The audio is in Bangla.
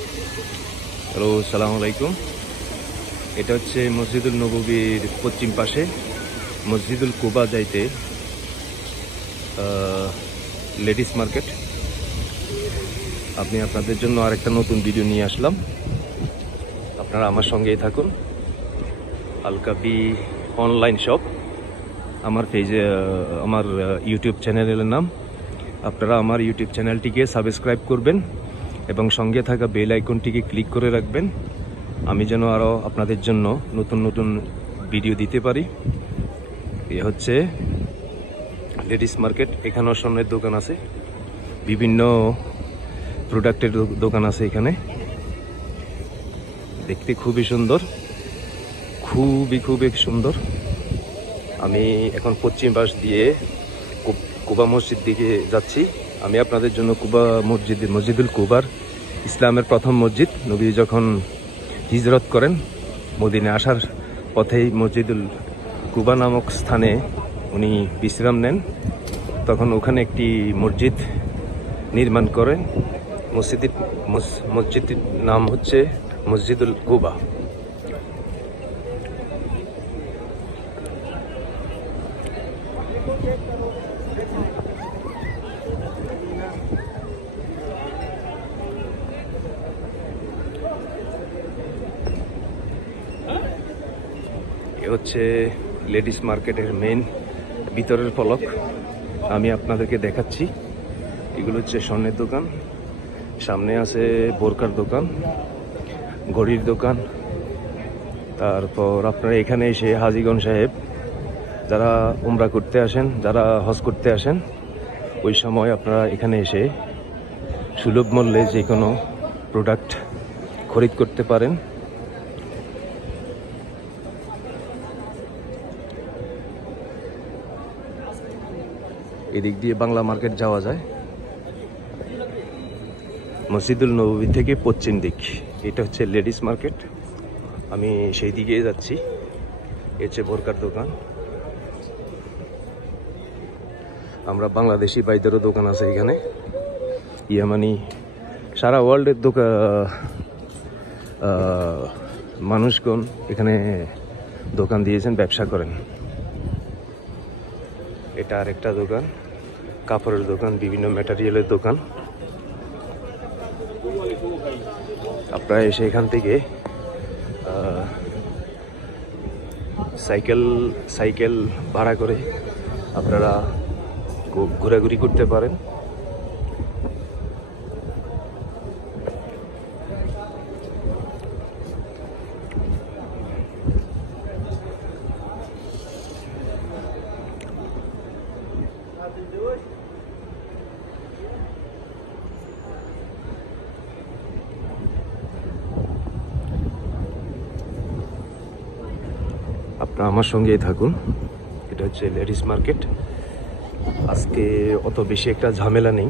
হ্যালো, সালাম আলাইকুম। এটা হচ্ছে মসজিদুল নববীর পশ্চিম পাশে মসজিদুল কুবা যাইতে লেডিস মার্কেট। আপনাদের জন্য আরেকটা নতুন ভিডিও নিয়ে আসলাম, আপনারা আমার সঙ্গেই থাকুন। আলকাবি অনলাইন শপ আমার পেজে, আমার ইউটিউব চ্যানেলের নাম। আপনারা আমার ইউটিউব চ্যানেলটিকে সাবস্ক্রাইব করবেন এবং সঙ্গে থাকা বেল আইকনটিকে ক্লিক করে রাখবেন, আমি যেন আরও আপনাদের জন্য নতুন নতুন ভিডিও দিতে পারি। এ হচ্ছে লেডিস মার্কেট। এখানেও স্বর্ণের দোকান আছে, বিভিন্ন প্রোডাক্টের দোকান আছে এখানে। দেখতে খুবই সুন্দর, খুবই সুন্দর। আমি এখন পশ্চিম পাশ দিয়ে কুবা মসজিদ দিকে যাচ্ছি। আমি আপনাদের জন্য কুবা মসজিদুল কুবার, ইসলামের প্রথম মসজিদ। নবী যখন হিজরত করেন মদিনায় আসার পথেই মসজিদুল কুবা নামক স্থানে উনি বিশ্রাম নেন, তখন ওখানে একটি মসজিদ নির্মাণ করেন। মসজিদের নাম হচ্ছে মসজিদুল কুবা। এ হচ্ছে লেডিস মার্কেটের মেইন ভিতরের ফলক। আমি আপনাদেরকে দেখাচ্ছি। এগুলো হচ্ছে স্বর্ণের দোকান, সামনে আছে বোরকার দোকান, ঘড়ির দোকান। তারপর আপনারা এখানে এসে হাজীগঞ্জ সাহেব যারা উমরা করতে আসেন, যারা হজ করতে আসেন, ওই সময় আপনারা এখানে এসে সুলভ মূল্যে যে কোনো প্রোডাক্ট খরিদ করতে পারেন। এদিক দিয়ে বাংলা মার্কেট যাওয়া যায় মসজিদুল নববী থেকে পশ্চিম দিক। এটা হচ্ছে লেডিস মার্কেট, আমি সেই দিকে যাচ্ছি। এ হচ্ছে বোরকার দোকান। আমরা বাংলাদেশি ভাইদেরও দোকান আছে এখানে, ইয়ামানি, সারা ওয়ার্ল্ডের দোকান। মানুষগণ এখানে দোকান দিয়েছেন, ব্যবসা করেন। এটা আরেকটা দোকান, কাপড়ের দোকান, বিভিন্ন ম্যাটেরিয়ালের দোকান। আপনারা এসে এখান থেকে সাইকেল ভাড়া করে আপনারা ঘোরাঘুরি করতে পারেন। আপনারা আমার সঙ্গেই থাকুন। এটা হচ্ছে লেডিস মার্কেট। আজকে অত বেশি একটা ঝামেলা নেই।